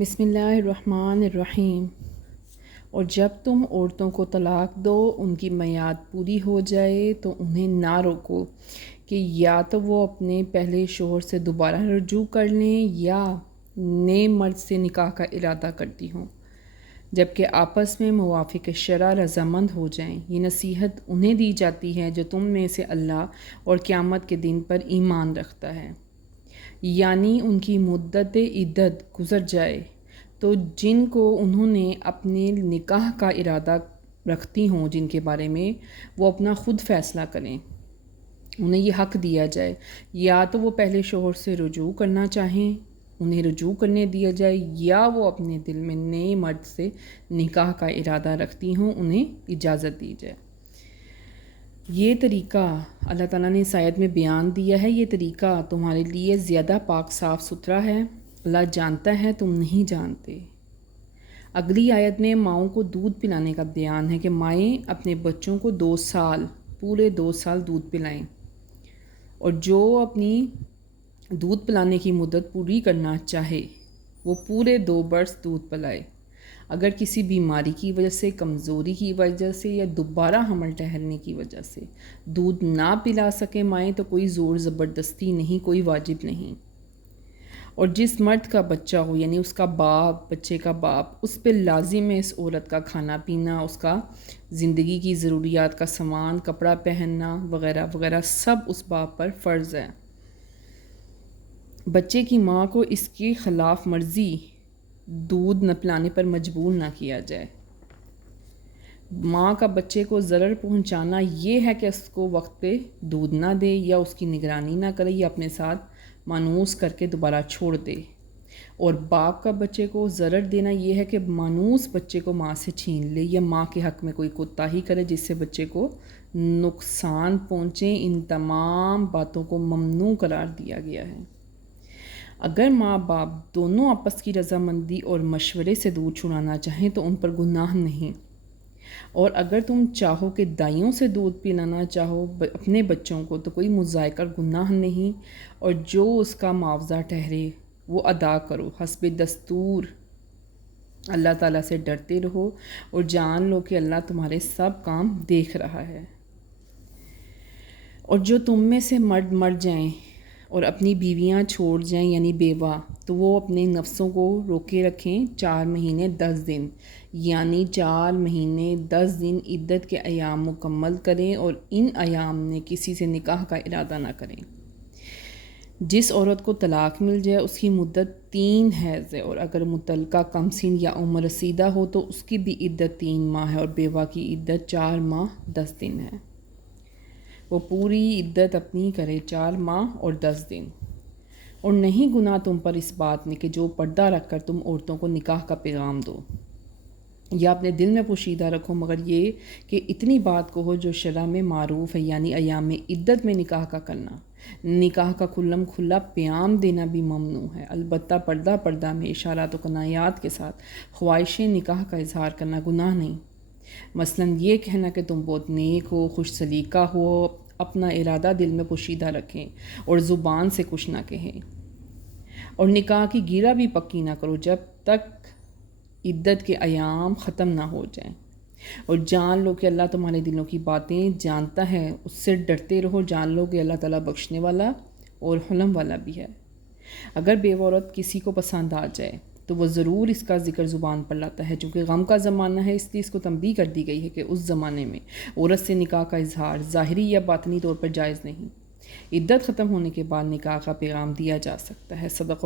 بسم اللہ الرحمن الرحیم۔ اور جب تم عورتوں کو طلاق دو، ان کی میعاد پوری ہو جائے تو انہیں نہ روکو کہ یا تو وہ اپنے پہلے شوہر سے دوبارہ رجوع کر لیں یا نئے مرد سے نکاح کا ارادہ کرتی ہوں، جبکہ آپس میں موافق شرع رضامند ہو جائیں۔ یہ نصیحت انہیں دی جاتی ہے جو تم میں سے اللہ اور قیامت کے دن پر ایمان رکھتا ہے، یعنی ان کی مدت عدت گزر جائے تو جن کو انہوں نے اپنے نکاح کا ارادہ رکھتی ہوں جن کے بارے میں وہ اپنا خود فیصلہ کریں، انہیں یہ حق دیا جائے یا تو وہ پہلے شوہر سے رجوع کرنا چاہیں، انہیں رجوع کرنے دیا جائے، یا وہ اپنے دل میں نئے مرد سے نکاح کا ارادہ رکھتی ہوں، انہیں اجازت دی جائے۔ یہ طریقہ اللہ تعالیٰ نے اس آیت میں بیان دیا ہے، یہ طریقہ تمہارے لیے زیادہ پاک صاف ستھرا ہے، اللہ جانتا ہے تم نہیں جانتے۔ اگلی آیت میں ماؤں کو دودھ پلانے کا بیان ہے کہ مائیں اپنے بچوں کو پورے 2 سال دودھ پلائیں، اور جو اپنی دودھ پلانے کی مدت پوری کرنا چاہے وہ پورے 2 برس دودھ پلائے۔ اگر کسی بیماری کی وجہ سے، کمزوری کی وجہ سے یا دوبارہ حمل ٹھہرنے کی وجہ سے دودھ نہ پلا سکے مائیں تو کوئی زور زبردستی نہیں، کوئی واجب نہیں۔ اور جس مرد کا بچہ ہو، یعنی اس کا باپ، بچے کا باپ، اس پہ لازم ہے اس عورت کا کھانا پینا، اس کا زندگی کی ضروریات کا سامان، کپڑا پہننا وغیرہ وغیرہ سب اس باپ پر فرض ہے۔ بچے کی ماں کو اس کی خلاف مرضی دودھ نہ پلانے پر مجبور نہ کیا جائے۔ ماں کا بچے کو ضرر پہنچانا یہ ہے کہ اس کو وقت پہ دودھ نہ دے یا اس کی نگرانی نہ کرے یا اپنے ساتھ مانوس کر کے دوبارہ چھوڑ دے، اور باپ کا بچے کو ضرر دینا یہ ہے کہ مانوس بچے کو ماں سے چھین لے یا ماں کے حق میں کوئی کوتاہی کرے جس سے بچے کو نقصان پہنچے۔ ان تمام باتوں کو ممنوع قرار دیا گیا ہے۔ اگر ماں باپ دونوں آپس کی رضامندی اور مشورے سے دودھ چھڑانا چاہیں تو ان پر گناہ نہیں، اور اگر تم چاہو کہ دائیوں سے دودھ پلانا چاہو اپنے بچوں کو تو کوئی مضائقہ گناہ نہیں، اور جو اس کا معاوضہ ٹھہرے وہ ادا کرو حسب دستور۔ اللہ تعالیٰ سے ڈرتے رہو اور جان لو کہ اللہ تمہارے سب کام دیکھ رہا ہے۔ اور جو تم میں سے مرد مر جائیں اور اپنی بیویاں چھوڑ جائیں یعنی بیوہ، تو وہ اپنے نفسوں کو روکے رکھیں 4 مہینے 10 دن، یعنی 4 مہینے 10 دن عدت کے ایام مکمل کریں، اور ان ایام میں کسی سے نکاح کا ارادہ نہ کریں۔ جس عورت کو طلاق مل جائے اس کی مدت 3 حیض ہے، اور اگر متعلقہ کم سن یا عمر رسیدہ ہو تو اس کی بھی عدت 3 ماہ ہے، اور بیوہ کی عدت 4 ماہ 10 دن ہے۔ وہ پوری عدت اپنی کرے 4 ماہ اور 10 دن۔ اور نہیں گناہ تم پر اس بات میں کہ جو پردہ رکھ کر تم عورتوں کو نکاح کا پیغام دو، یا اپنے دل میں پوشیدہ رکھو، مگر یہ کہ اتنی بات کو ہو جو شرع میں معروف ہے، یعنی ایام عدت میں نکاح کا کرنا، نکاح کا کھلم کھلا پیام دینا بھی ممنوع ہے، البتہ پردہ میں اشارات و کنایات کے ساتھ خواہش نکاح کا اظہار کرنا گناہ نہیں۔ مثلاً یہ کہنا کہ تم بہت نیک ہو، خوش سلیقہ ہو، اپنا ارادہ دل میں پوشیدہ رکھیں اور زبان سے کچھ نہ کہیں، اور نکاح کی گیرہ بھی پکی نہ کرو جب تک عدت کے ایام ختم نہ ہو جائیں، اور جان لو کہ اللہ تمہارے دلوں کی باتیں جانتا ہے، اس سے ڈرتے رہو، جان لو کہ اللہ تعالیٰ بخشنے والا اور حلم والا بھی ہے۔ اگر بیوہ عورت کسی کو پسند آ جائے تو وہ ضرور اس کا ذکر زبان پر لاتا ہے، چونکہ غم کا زمانہ ہے، اس لیے اس کو تنبیہ کر دی گئی ہے کہ اس زمانے میں عورت سے نکاح کا اظہار ظاہری یا باطنی طور پر جائز نہیں۔ عدت ختم ہونے کے بعد نکاح کا پیغام دیا جا سکتا ہے۔ صدق